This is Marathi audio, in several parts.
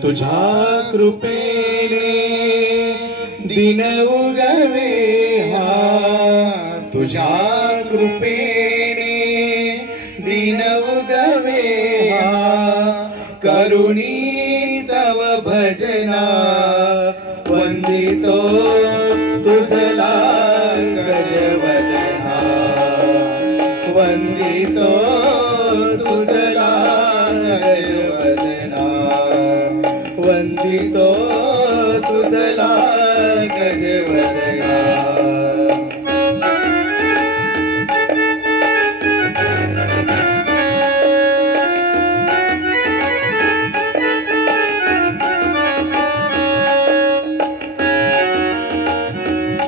तुझ्या कृपेने दिन उगवे हा, तुझ्या कृपेने दिन उगवे हा, करुणी तव भजना वंदितो तुझला गजवदना, वंदितो तुझला गजवदना, वंदितो तुझला गजवदना.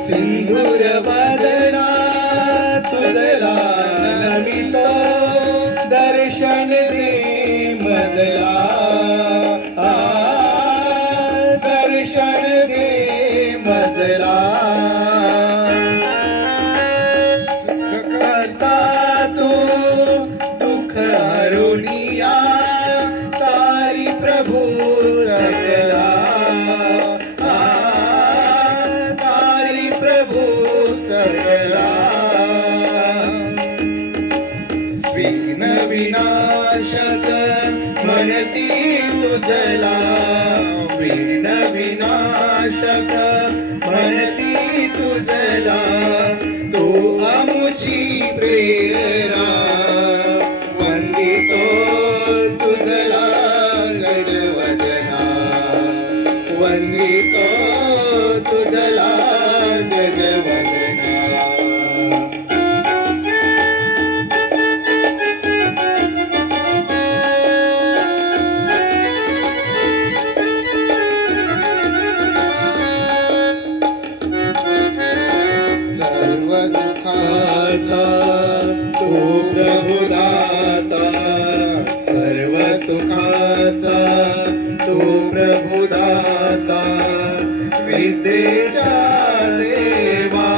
सिंधूर वदना तुझला नमितो, दर्शन दे मजला, दर्शन दे मजला. सुख करता तू दुःख हरुनिया, तारी प्रभू सकला, तारी प्रभू सकला. विघ्न विनाशक म्हणती तुझला, विघ्न विनाशक म्हणती तुझला, तू आमुची प्रेरणा वंदितो तुझला गजवदना, वंदितो तुझला गजवदना. सर्व सुखाचा तू प्रभुदाता, सर्व सुखाचा तू प्रभुदाता, विद्येच्या देवा,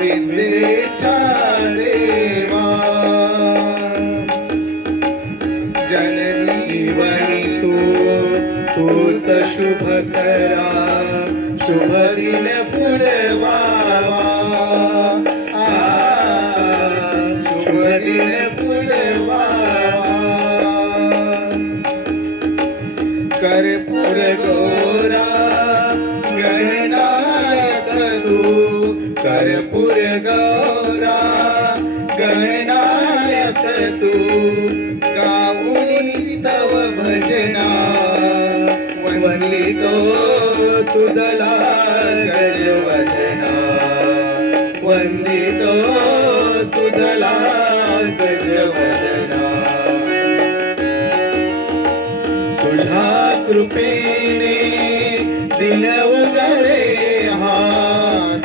विद्येच्या देवा. जनजीवनी तूच शुभ करा, शुभ दिन फुलवावा, शुभ दिन फुलवावा. कर्पूर गौरा गणनायक तू, कर्पूर गौरा गणनायक तू, गाऊनी तव भजना वंदितो तुझला गजवदना, वंदितो तुझला गजवदना. तुझ्या कृपेने दिन उगवे हा,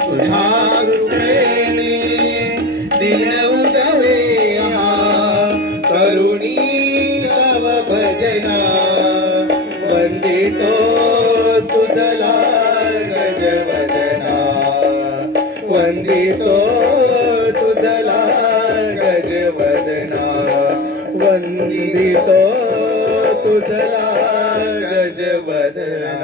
तुझ्या कृपेने दिन उगवे हा, करुणी तव भजना वंदितो तुझला गजवदना, वंदितो तुझला गजवदना, वंदितो तुझला गजवदना.